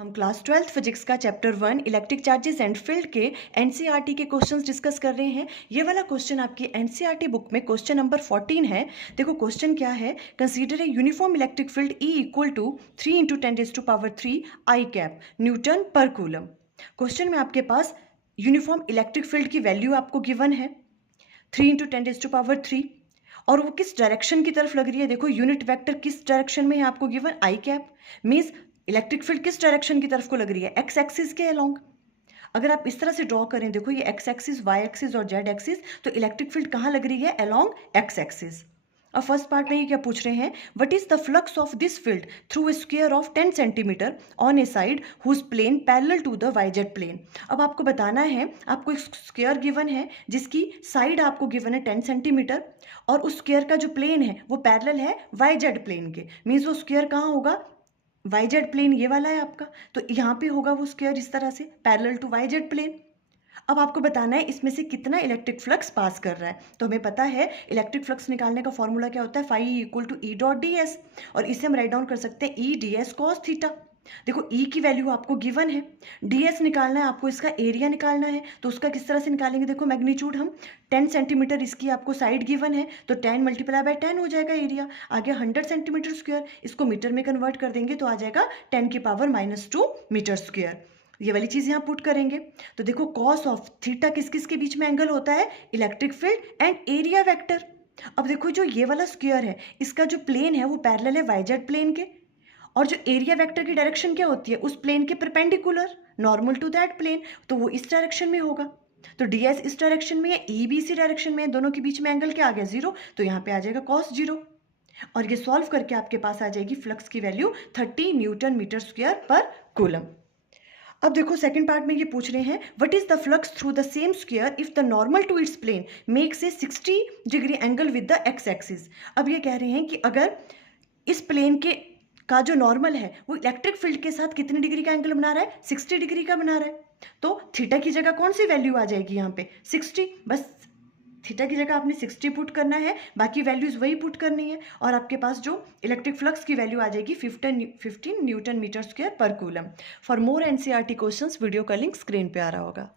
हम class 12th physics का chapter 1 electric charges and field के एनसीईआरटी के क्वेश्चंस डिस्कस कर रहे हैं। ये वाला क्वेश्चन आपकी एनसीईआरटी बुक में क्वेश्चन नंबर 14 है। देखो क्वेश्चन क्या है, consider a uniform electric field E equal to 3 × 10⁻³ I cap newton पर कूलम। क्वेश्चन में आपके पास यूनिफॉर्म इलेक्ट्रिक फील्ड की वैल्यू आपको गिवन है 3 × 10⁻³ और वो किस डायरेक्शन की तरफ लग रही है। देखो यूनिट वेक्टर किस डायरेक्शन में है आपको गिवन, आई कैप मीन्स इलेक्ट्रिक फील्ड किस डायरेक्शन की तरफ को लग रही है, एक्स एक्सिस के अलोंग। अगर आप इस तरह से ड्रॉ करें, देखो ये एक्स एक्सिस, वाई एक्सिस और जेड एक्सिस, तो इलेक्ट्रिक फील्ड कहाँ लग रही है, अलोंग एक्स एक्सिस। अब फर्स्ट पार्ट में ये क्या पूछ रहे हैं, what is the flux of this field through a square of 10 centimetre on a side whose plane parallel to the Y Z plane. अब आपको बताना है, आपको एक स्क्वायर गिवन है जिसकी साइड आपको गिवन है 10 सेंटीमीटर और उस स्क्वायर का जो प्लेन है वो पैरेलल है वाई जेड प्लेन के। मीन्स वो स्क्वायर कहाँ होगा, वाई जेड प्लेन ये वाला है आपका, तो यहाँ पे होगा वो स्क्वायर इस तरह से parallel to Y Z plane. अब आपको बताना है इसमें से कितना इलेक्ट्रिक फ्लक्स पास कर रहा है। तो हमें पता है इलेक्ट्रिक फ्लक्स निकालने का फॉर्मूला क्या होता है, phi equal to E dot D S, और इसे हम राइट डाउन कर सकते हैं E D S cos theta. देखो ई की वैल्यू आपको गिवन है, डी एस निकालना है आपको, इसका एरिया निकालना है, तो उसका किस तरह से निकालेंगे। देखो मैग्नीट्यूड हम 10 सेंटीमीटर इसकी आपको साइड गिवन है, तो 10 × 10 हो जाएगा एरिया, आ गया 100 सेंटीमीटर स्क्वायर। इसको मीटर में कन्वर्ट कर देंगे तो आ जाएगा 10⁻⁻² मीटर स्क्वायर। ये वाली चीज़ यहाँ पुट करेंगे तो देखो कॉस ऑफ थीटा किस किस के बीच में एंगल होता है, electric field and area vector. अब देखो जो ये वाला स्क्वायर है इसका जो प्लेन है वो पैरेलल है वाई जेड प्लेन के, और जो एरिया वेक्टर की डायरेक्शन क्या होती है, उस प्लेन के perpendicular normal to that plane, तो वो इस डायरेक्शन में होगा। तो डी एस इस डायरेक्शन में है, ई भी इसी डायरेक्शन में है, दोनों के बीच में एंगल क्या आ गया, 0, तो यहाँ पे आ जाएगा cos 0। और ये सॉल्व करके आपके पास आ जाएगी फ्लक्स की वैल्यू 30 न्यूटन मीटर स्क्वायर पर कूलम। अब देखो सेकंड पार्ट में ये पूछ रहे हैं, what is the flux through the same square if the normal to its plane makes a 60 degree angle with the X axis. अब ये कह रहे हैं कि अगर इस प्लेन के का जो नॉर्मल है वो इलेक्ट्रिक फील्ड के साथ कितने डिग्री का एंगल बना रहा है, 60 डिग्री का बना रहा है। तो थीटा की जगह कौन सी वैल्यू आ जाएगी यहाँ पे, 60। बस थीटा की जगह आपने 60 पुट करना है, बाकी वैल्यूज वही पुट करनी है, और आपके पास जो इलेक्ट्रिक फ्लक्स की वैल्यू आ जाएगी 15 न्यूटन मीटर स्क्वायर पर coulomb. For more NCERT questions video का लिंक स्क्रीन पे आ रहा होगा।